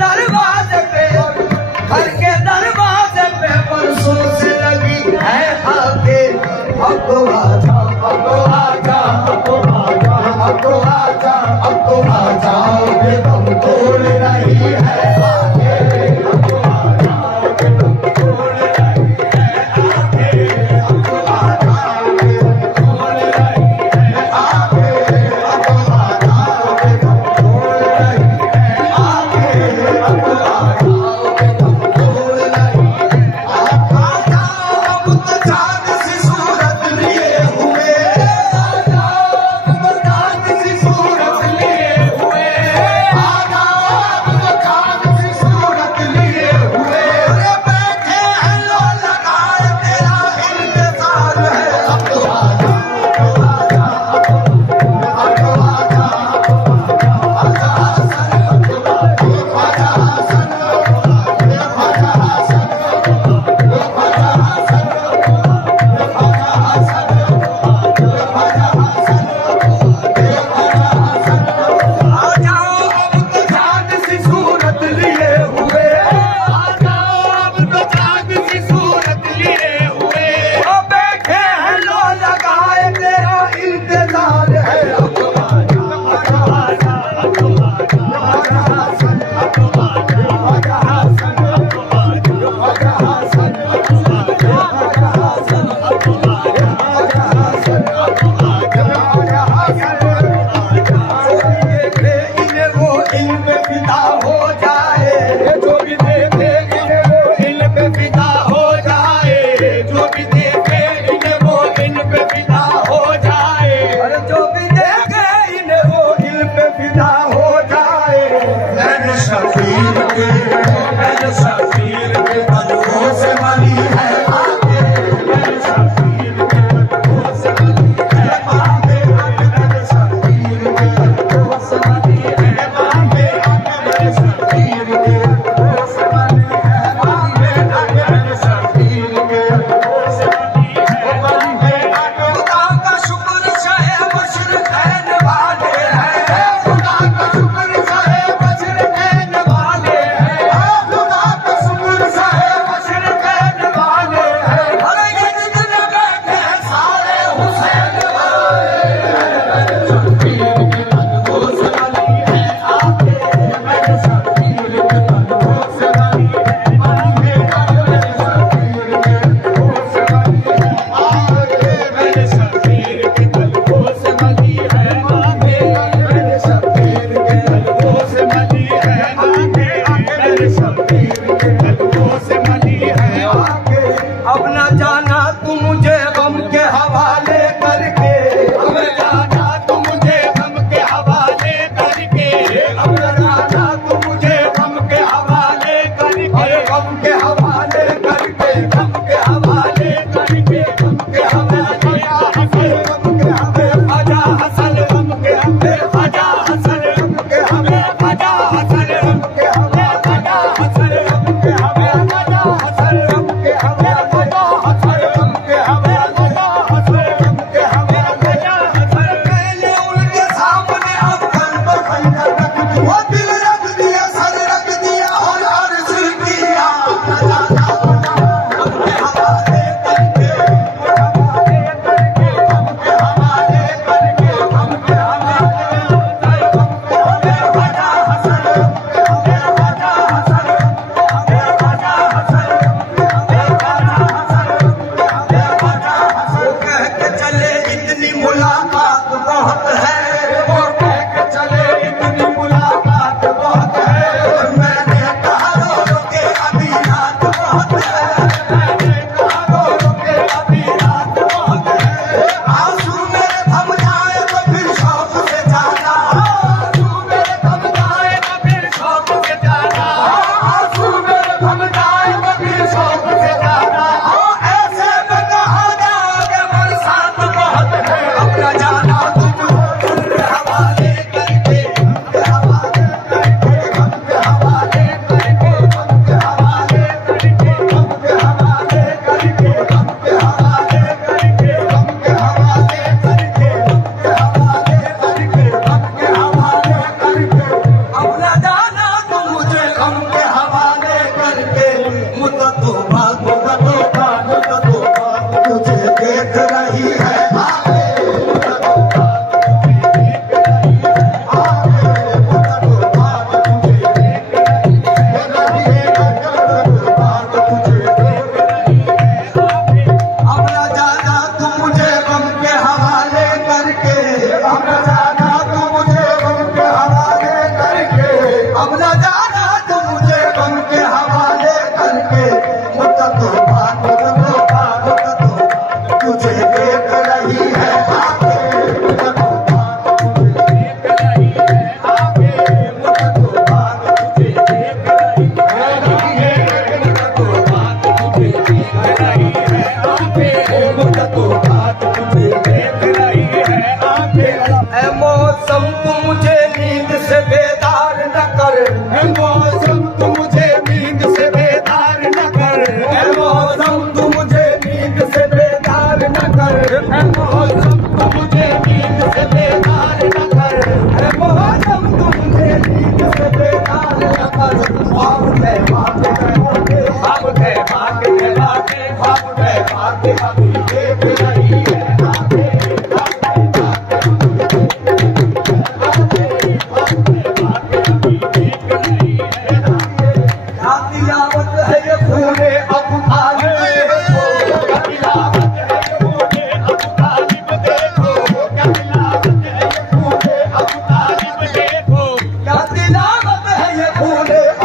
दरवाजे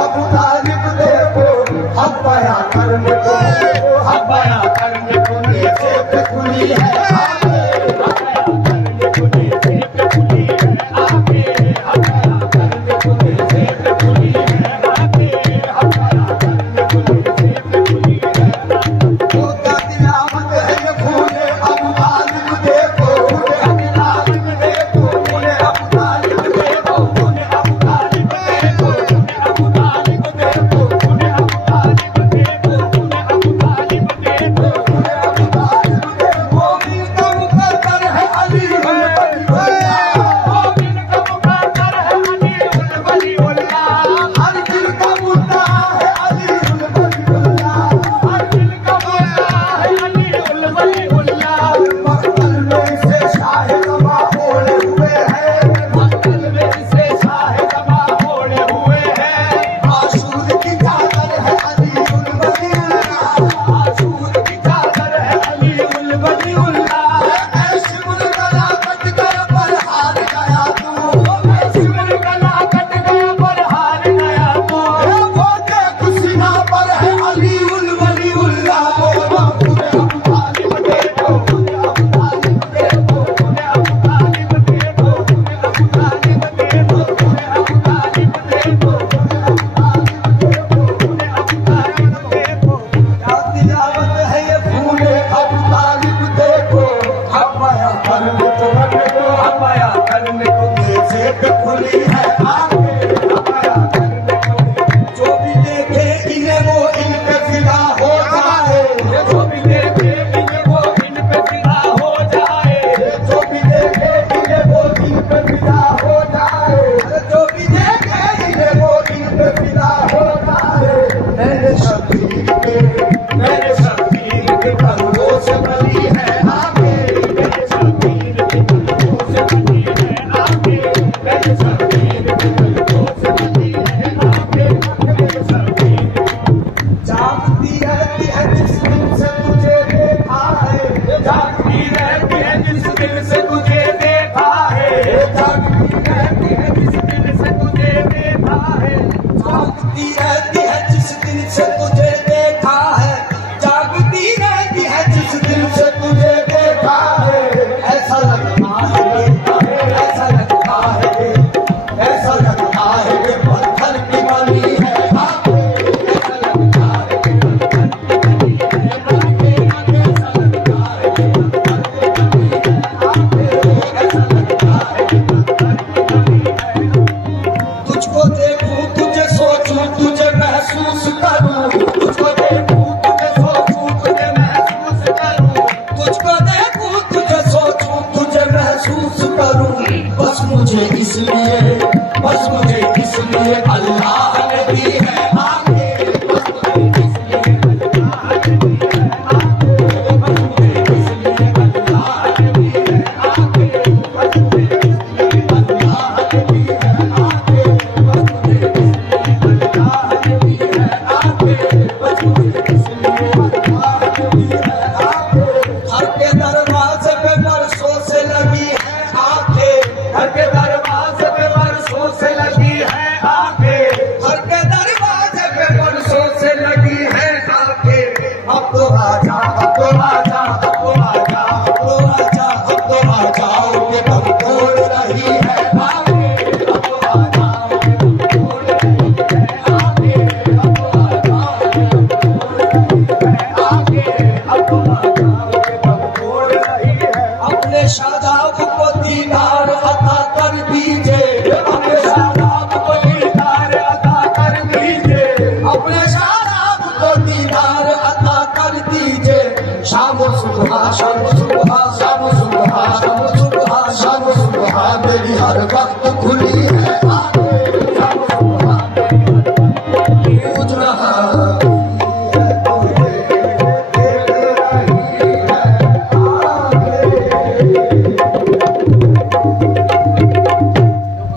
अबू तालिब देखो महसूस करूं, तुझको देखूं तुझे सोचूं तुझे महसूस करूं, तुझको देखूं तुझे सोचूं तुझे महसूस करूं। बस मुझे इसलिए अल्लाह ने दी है आंखें, बस मुझे इसलिए अल्लाह ने दी है आंखें, बस मुझे इसलिए अल्लाह ने दी है आंखें, बस मुझे इसलिए अल्लाह ने दी है आंखें, बस मुझे इसलिए अल्लाह ने दी है आंखें, बस मुझे इसलिए अल्लाह ने दी है आंखें। घर के दरवाजे पे बरसों से लगी है आंखें, घर के दरवाजे पे बरसों से लगी है आंखें, घर के दरवाजे पे बरसों से लगी है आंखें। अब तो आजा, अब तो आजा, अब तो आजा, अब तो आजा, अब तो आजा, के दम तोड़ रही है आंखें, अब तो आजा, के दम तोड़ रही है आंखें, अब तो आजा, के दम तोड़ रही है आंखें, अब तो आजा, के दम तोड़ रही है। अपने शादाब को दीदार अता कर दीजिए, अपने शादाब को दीदार अता कर दीजिए, अपने शादाब को दीदार अता कर दीजिए। शाम सुबह शाम सुबह शाम सुबह शाम सुबह शाम सुबह मेरी हर वक्त खुली है।